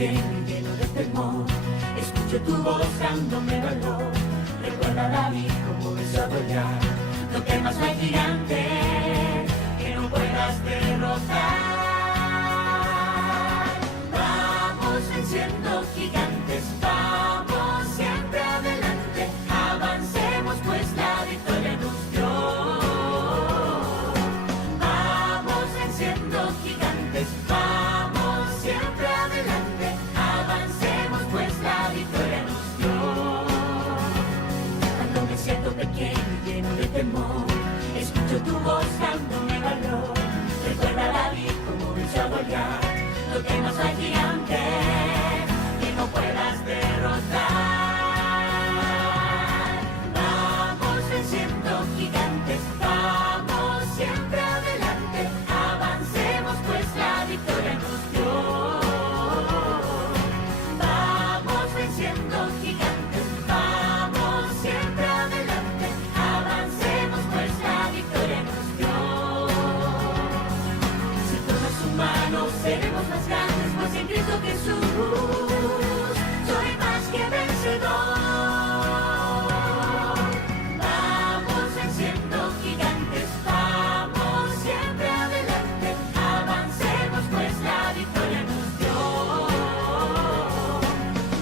pequeño y lleno de temor, escucho tu voz dándome valor. Recuerda, David, cómo besó a Goliat. No temas, no hay gigante que no puedas derrotar. Vamos venciendo gigantes, vamos siempre adelante. Avancemos, pues la victoria nos dio. Vamos venciendo gigantes, vamos siempre adelante. Avancemos, pues la victoria nos dio. Cuando me siento pequeño y lleno de temor, escucho tu voz dándome valor. Recuerda, David, cómo venció a Goliat. No temas, no hay gigante que no puedas derrotar. Vamos venciendo gigantes, vamos siempre adelante. Avancemos, pues la victoria nos dio. Vamos venciendo gigantes, vamos siempre adelante. Avancemos, pues la victoria nos dio. Si tomas su mano, seremos más grandes, pues en Cristo Jesús soy más que vencedor. Vamos venciendo gigantes, vamos siempre adelante. Avancemos, pues la victoria nos dio.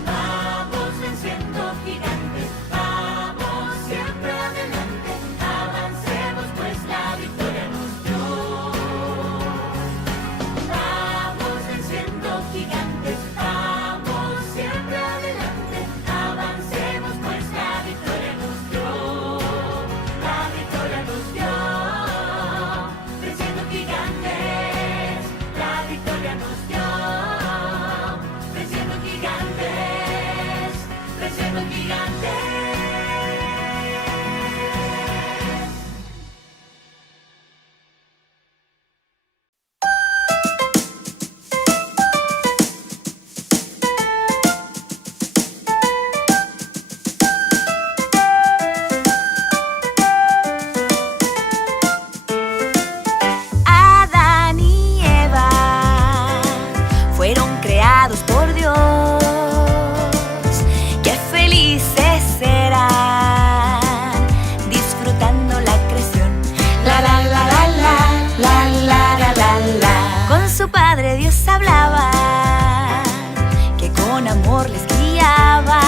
Vamos venciendo gigantes, vamos siempre adelante. Avancemos, pues la victoria nos dio. Vamos venciendo gigantes, vamos siempre adelante. Avancemos, pues la victoria nos dio. La victoria nos dio. Venciendo gigantes, la victoria nos dio. Venciendo gigantes, venciendo gigantes. Adán y Eva fueron creados por Dios. Qué felices serán disfrutando la creación. La la la la la la la la la la. Con su padre Dios hablaba, que con amor les guiaba.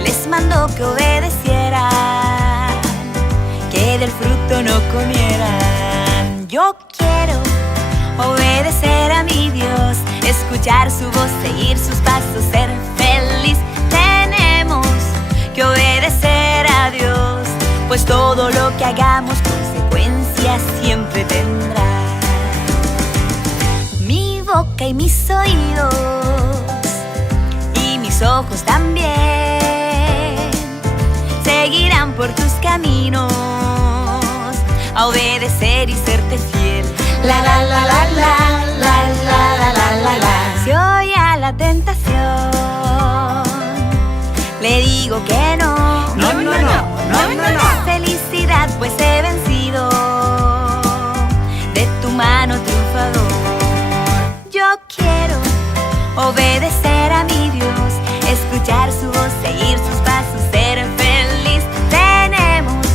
Les mandó que obedecieran, que del fruto no comieran. Yo quiero obedecer a mi Dios, escuchar su voz, seguir sus pasos, ser feliz. Tenemos que obedecer a Dios, pues todo lo que hagamos consecuencias siempre tendrá. Mi boca y mis oídos y mis ojos también seguirán por tus caminos, a obedecer y serte fiel. La la la la la la la la la la la. Si hoy a la tentación le digo que no, No, no, no, no, no, no. Felicidad, pues he vencido de tu mano triunfador. Yo quiero obedecer a mi Dios, escuchar su voz, seguir sus pasos, ser feliz. Tenemos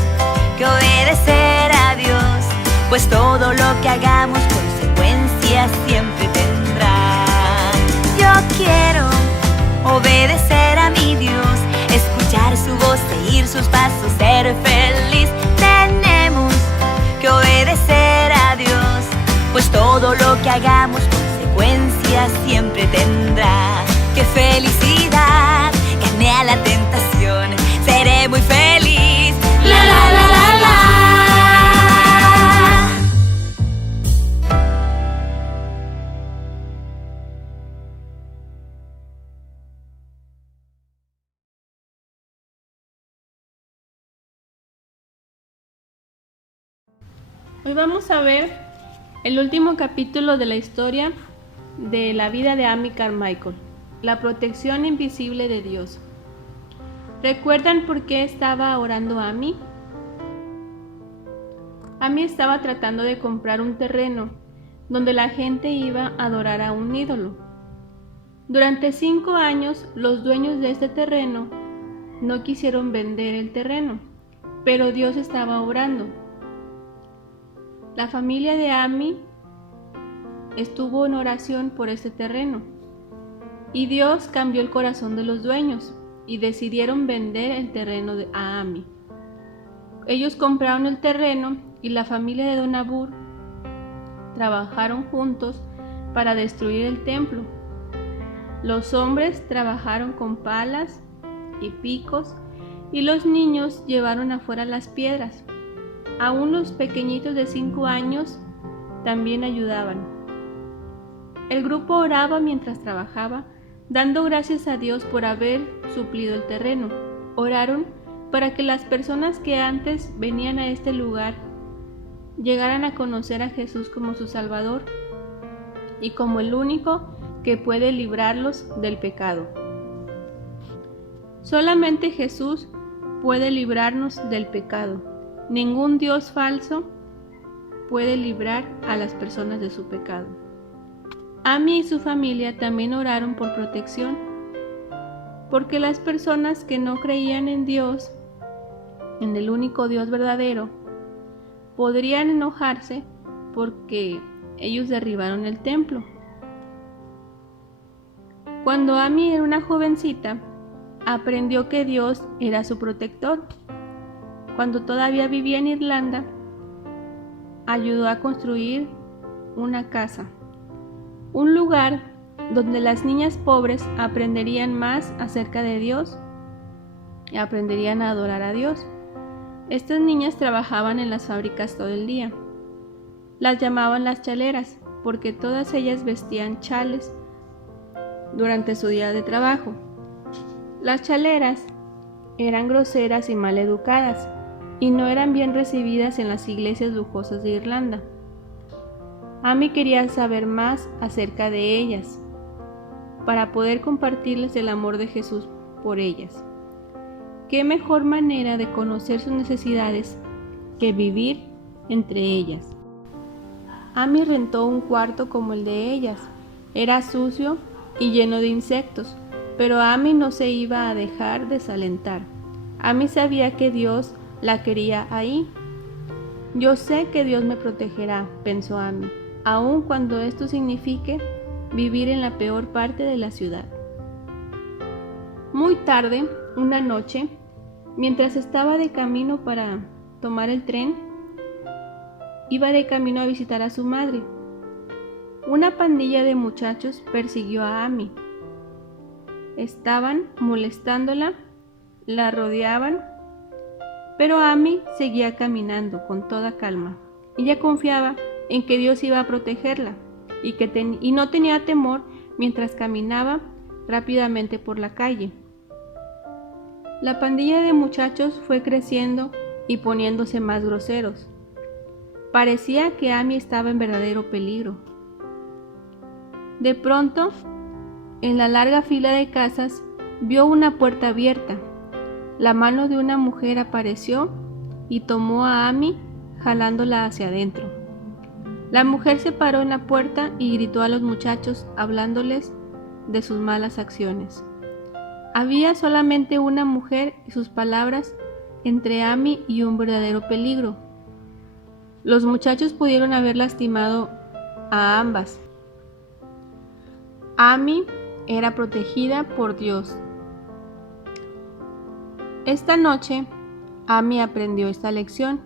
que obedecer a Dios, pues todo lo que hagamos consecuencias siempre tendrá. Yo quiero obedecer a mi Dios, escuchar su voz, seguir sus pasos, ser feliz. Tenemos que obedecer a Dios, pues todo lo que hagamos consecuencias siempre tendrá. ¡Qué felicidad! Gané a la tentación, seré muy feliz. La la la la la. Hoy vamos a ver el último capítulo de la historia de la vida de Amy Carmichael, la protección invisible de Dios. ¿Recuerdan por qué estaba orando Amy? Amy estaba tratando de comprar un terreno donde la gente iba a adorar a un ídolo. Durante 5 años, los dueños de este terreno no quisieron vender el terreno, pero Dios estaba obrando. La familia de Ami estuvo en oración por este terreno, y Dios cambió el corazón de los dueños y decidieron vender el terreno a Ami. Ellos compraron el terreno y la familia de Don Abur trabajaron juntos para destruir el templo. Los hombres trabajaron con palas y picos y los niños llevaron afuera las piedras. Aún los pequeñitos de 5 años también ayudaban. El grupo oraba mientras trabajaba, dando gracias a Dios por haber suplido el terreno. Oraron para que las personas que antes venían a este lugar llegaran a conocer a Jesús como su Salvador y como el único que puede librarlos del pecado. Solamente Jesús puede librarnos del pecado. Ningún Dios falso puede librar a las personas de su pecado. Ami y su familia también oraron por protección, porque las personas que no creían en Dios, en el único Dios verdadero, podrían enojarse porque ellos derribaron el templo. Cuando Ami era una jovencita, aprendió que Dios era su protector. Cuando todavía vivía en Irlanda, ayudó a construir una casa, un lugar donde las niñas pobres aprenderían más acerca de Dios y aprenderían a adorar a Dios. Estas niñas trabajaban en las fábricas todo el día. Las llamaban las chaleras porque todas ellas vestían chales durante su día de trabajo. Las chaleras eran groseras y mal educadas y no eran bien recibidas en las iglesias lujosas de Irlanda. Ami quería saber más acerca de ellas para poder compartirles el amor de Jesús por ellas. ¿Qué mejor manera de conocer sus necesidades que vivir entre ellas? Ami rentó un cuarto como el de ellas. Era sucio y lleno de insectos, pero Ami no se iba a dejar desalentar. Ami sabía que Dios la quería ahí. Yo sé que Dios me protegerá, pensó Ami, aun cuando esto signifique vivir en la peor parte de la ciudad. Muy tarde, una noche, mientras estaba de camino para tomar el tren, iba de camino a visitar a su madre. Una pandilla de muchachos persiguió a Ami. Estaban molestándola, la rodeaban, pero Ami seguía caminando con toda calma. Ella confiaba en que Dios iba a protegerla y no tenía temor mientras caminaba rápidamente por la calle. La pandilla de muchachos fue creciendo y poniéndose más groseros. Parecía que Ami estaba en verdadero peligro. De pronto, en la larga fila de casas, vio una puerta abierta. La mano de una mujer apareció y tomó a Ami, jalándola hacia adentro. La mujer se paró en la puerta y gritó a los muchachos, hablándoles de sus malas acciones. Había solamente una mujer y sus palabras entre Ami y un verdadero peligro. Los muchachos pudieron haber lastimado a ambas. Ami era protegida por Dios. Esta noche, Ami aprendió esta lección,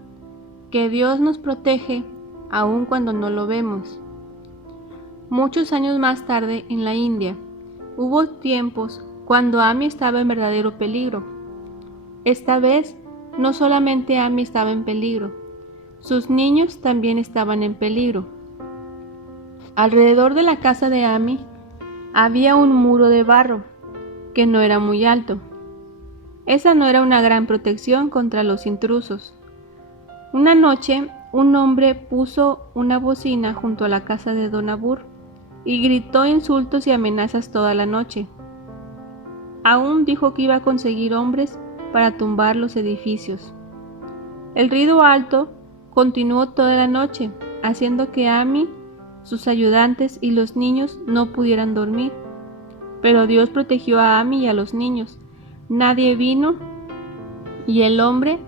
que Dios nos protege aun cuando no lo vemos. Muchos años más tarde, en la India, hubo tiempos cuando Ami estaba en verdadero peligro. Esta vez, no solamente Ami estaba en peligro, sus niños también estaban en peligro. Alrededor de la casa de Ami había un muro de barro que no era muy alto. Esa no era una gran protección contra los intrusos. Una noche, un hombre puso una bocina junto a la casa de Don Abur y gritó insultos y amenazas toda la noche. Aún dijo que iba a conseguir hombres para tumbar los edificios. El ruido alto continuó toda la noche, haciendo que Ami, sus ayudantes y los niños no pudieran dormir. pero Dios protegió a Ami y a los niños. Nadie vino y el hombre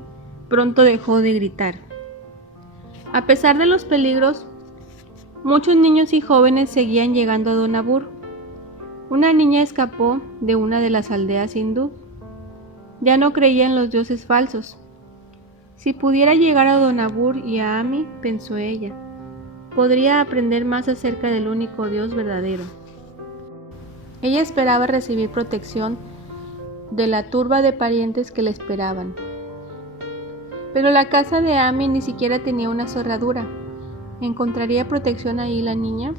pronto dejó de gritar. A pesar de los peligros, muchos niños y jóvenes seguían llegando a Donabur. Una niña escapó de una de las aldeas hindú. Ya no creía en los dioses falsos. Si pudiera llegar a Donabur y a Ami, pensó ella, podría aprender más acerca del único Dios verdadero. Ella esperaba recibir protección de la turba de parientes que le esperaban. Pero la casa de Ami ni siquiera tenía una cerradura. ¿Encontraría protección ahí la niña?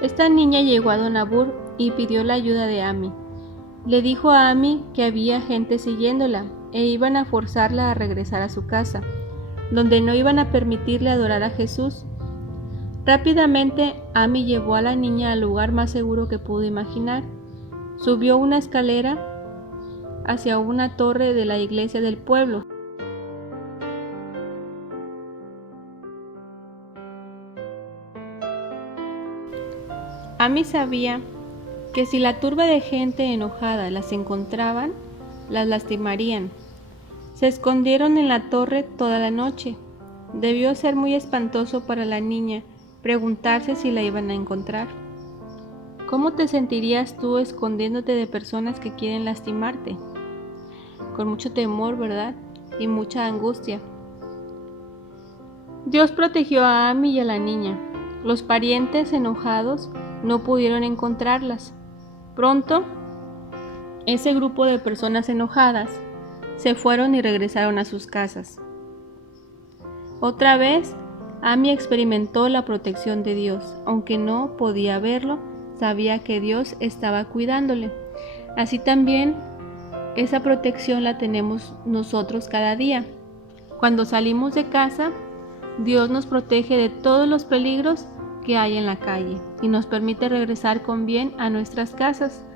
Esta niña llegó a Donabur y pidió la ayuda de Ami. Le dijo a Ami que había gente siguiéndola e iban a forzarla a regresar a su casa, donde no iban a permitirle adorar a Jesús. Rápidamente, Ami llevó a la niña al lugar más seguro que pudo imaginar. Subió una escalera hacia una torre de la iglesia del pueblo. Ami sabía que si la turba de gente enojada las encontraban, las lastimarían. Se escondieron en la torre toda la noche. Debió ser muy espantoso para la niña preguntarse si la iban a encontrar. ¿Cómo te sentirías tú escondiéndote de personas que quieren lastimarte? Con mucho temor, ¿verdad? Y mucha angustia. Dios protegió a Ami y a la niña. Los parientes enojados no pudieron encontrarlas. Pronto, ese grupo de personas enojadas se fueron y regresaron a sus casas. Otra vez, Ami experimentó la protección de Dios. Aunque no podía verlo, sabía que Dios estaba cuidándole. Así también, esa protección la tenemos nosotros cada día. Cuando salimos de casa, Dios nos protege de todos los peligros que hay en la calle y nos permite regresar con bien a nuestras casas.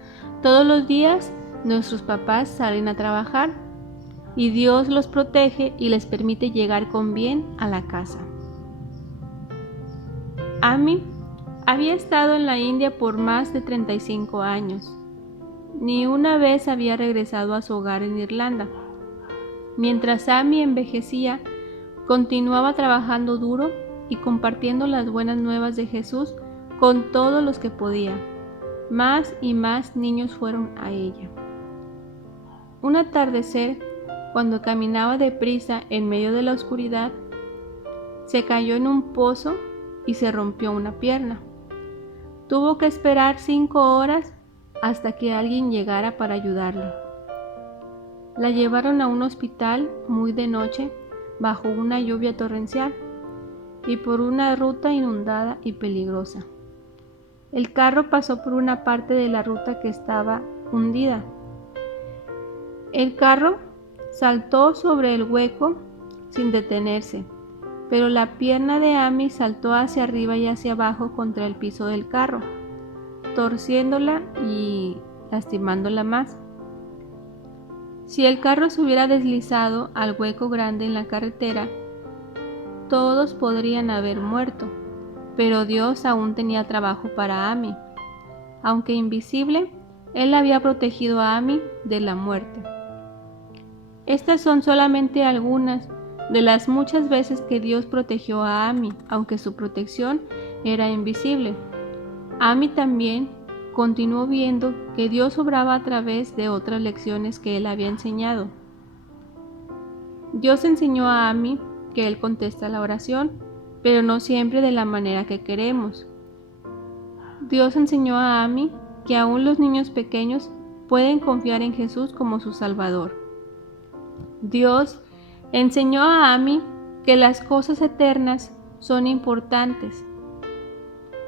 Todos los días, nuestros papás salen a trabajar y Dios los protege y les permite llegar con bien a la casa. Ami había estado en la India por más de 35 años. Ni una vez había regresado a su hogar en Irlanda. Mientras Ami envejecía, continuaba trabajando duro y compartiendo las buenas nuevas de Jesús con todos los que podía. Más y más niños fueron a ella. Un atardecer, cuando caminaba deprisa en medio de la oscuridad, se cayó en un pozo y se rompió una pierna. Tuvo que esperar 5 horas hasta que alguien llegara para ayudarla. La llevaron a un hospital muy de noche, bajo una lluvia torrencial y por una ruta inundada y peligrosa. El carro pasó por una parte de la ruta que estaba hundida. El carro saltó sobre el hueco sin detenerse, pero la pierna de Ami saltó hacia arriba y hacia abajo contra el piso del carro, torciéndola y lastimándola más. Si el carro se hubiera deslizado al hueco grande en la carretera, todos podrían haber muerto, pero Dios aún tenía trabajo para Ami. Aunque invisible, Él había protegido a Ami de la muerte. Estas son solamente algunas de las muchas veces que Dios protegió a Ami, aunque su protección era invisible. Ami también continuó viendo que Dios obraba a través de otras lecciones que Él había enseñado. Dios enseñó a Ami que Él contesta la oración, pero no siempre de la manera que queremos. Dios enseñó a Ami que aún los niños pequeños pueden confiar en Jesús como su Salvador. Dios enseñó a Ami que las cosas eternas son importantes.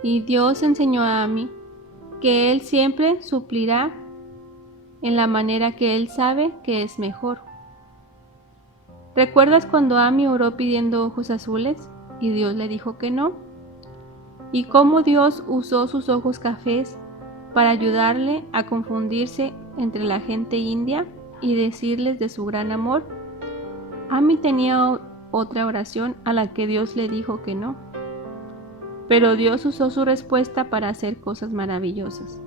Y Dios enseñó a Ami que Él siempre suplirá en la manera que Él sabe que es mejor. ¿Recuerdas cuando Ami oró pidiendo ojos azules y Dios le dijo que no? ¿Y cómo Dios usó sus ojos cafés para ayudarle a confundirse entre la gente india y decirles de su gran amor? Ami tenía otra oración a la que Dios le dijo que no, pero Dios usó su respuesta para hacer cosas maravillosas.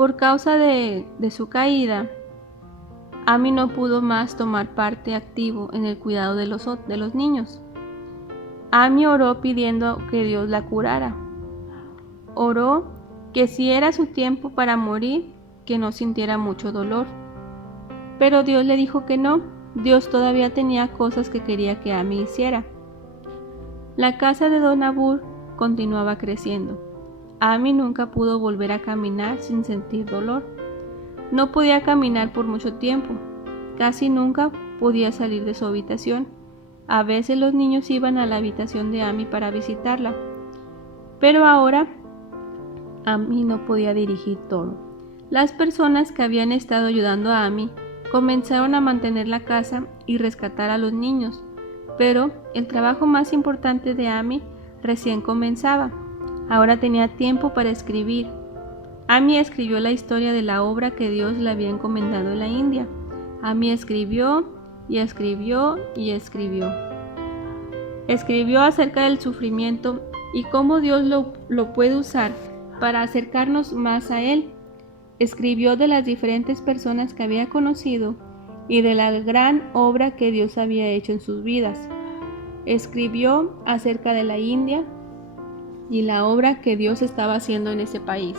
Por causa de su caída, Amy no pudo más tomar parte activo en el cuidado de los niños. Amy oró pidiendo que Dios la curara. Oró que si era su tiempo para morir, que no sintiera mucho dolor. Pero Dios le dijo que no. Dios todavía tenía cosas que quería que Amy hiciera. La casa de Don Abur continuaba creciendo. Amy nunca pudo volver a caminar sin sentir dolor. No podía caminar por mucho tiempo. Casi nunca podía salir de su habitación. A veces los niños iban a la habitación de Amy para visitarla. Pero ahora Amy no podía dirigir todo. Las personas que habían estado ayudando a Amy comenzaron a mantener la casa y rescatar a los niños. Pero el trabajo más importante de Amy recién comenzaba. Ahora tenía tiempo para escribir. Amy escribió la historia de la obra que Dios le había encomendado en la India. Amy escribió y escribió y escribió. Escribió acerca del sufrimiento y cómo Dios lo puede usar para acercarnos más a Él. Escribió de las diferentes personas que había conocido y de la gran obra que Dios había hecho en sus vidas. Escribió acerca de la India y la obra que Dios estaba haciendo en ese país.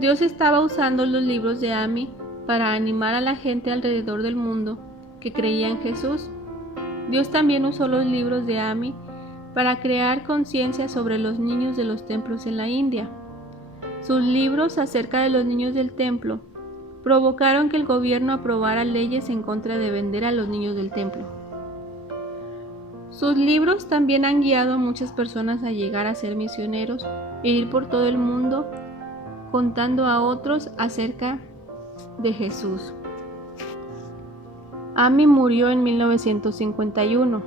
Dios estaba usando los libros de Amy para animar a la gente alrededor del mundo que creía en Jesús. Dios también usó los libros de Amy para crear conciencia sobre los niños de los templos en la India. Sus libros acerca de los niños del templo provocaron que el gobierno aprobara leyes en contra de vender a los niños del templo. Sus libros también han guiado a muchas personas a llegar a ser misioneros e ir por todo el mundo contando a otros acerca de Jesús. Amy murió en 1951,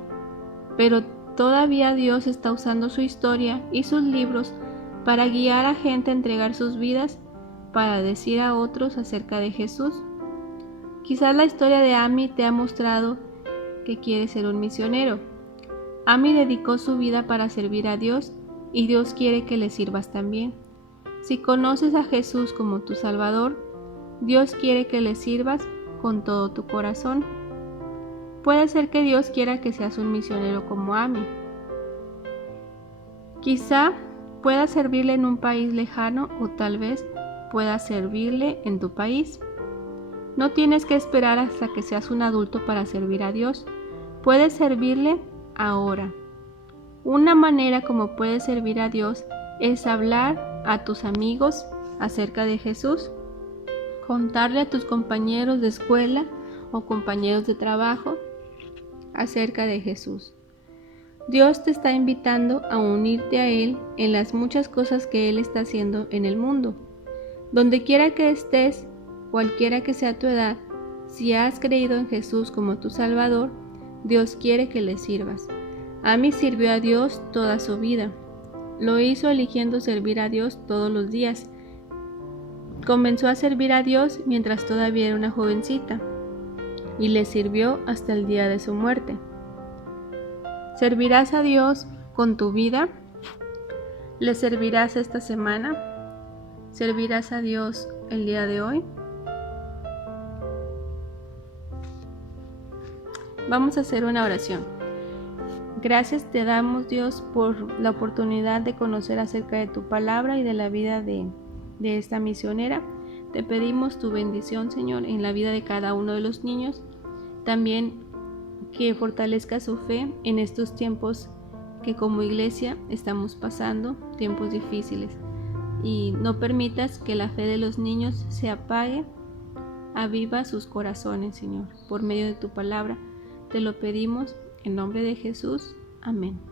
pero todavía Dios está usando su historia y sus libros para guiar a gente a entregar sus vidas para decir a otros acerca de Jesús. Quizás la historia de Amy te ha mostrado que quiere ser un misionero. Amy dedicó su vida para servir a Dios y Dios quiere que le sirvas también. Si conoces a Jesús como tu Salvador, Dios quiere que le sirvas con todo tu corazón. Puede ser que Dios quiera que seas un misionero como Amy. Quizá puedas servirle en un país lejano o tal vez puedas servirle en tu país. No tienes que esperar hasta que seas un adulto para servir a Dios. Puedes servirle ahora. Una manera como puedes servir a Dios es hablar a tus amigos acerca de Jesús, contarle a tus compañeros de escuela o compañeros de trabajo acerca de Jesús. Dios te está invitando a unirte a Él en las muchas cosas que Él está haciendo en el mundo. Donde quiera que estés, cualquiera que sea tu edad, si has creído en Jesús como tu Salvador, Dios quiere que le sirvas. Amy sirvió a Dios toda su vida. Lo hizo eligiendo servir a Dios todos los días. Comenzó a servir a Dios mientras todavía era una jovencita y le sirvió hasta el día de su muerte. ¿Servirás a Dios con tu vida? ¿Le servirás esta semana? ¿Servirás a Dios el día de hoy? Vamos a hacer una oración. Gracias te damos, Dios, por la oportunidad de conocer acerca de tu palabra y de la vida de esta misionera. Te pedimos tu bendición, Señor, en la vida de cada uno de los niños. También que fortalezca su fe en estos tiempos que como iglesia estamos pasando, tiempos difíciles. Y no permitas que la fe de los niños se apague. Aviva sus corazones, Señor, por medio de tu palabra. Te lo pedimos en nombre de Jesús. Amén.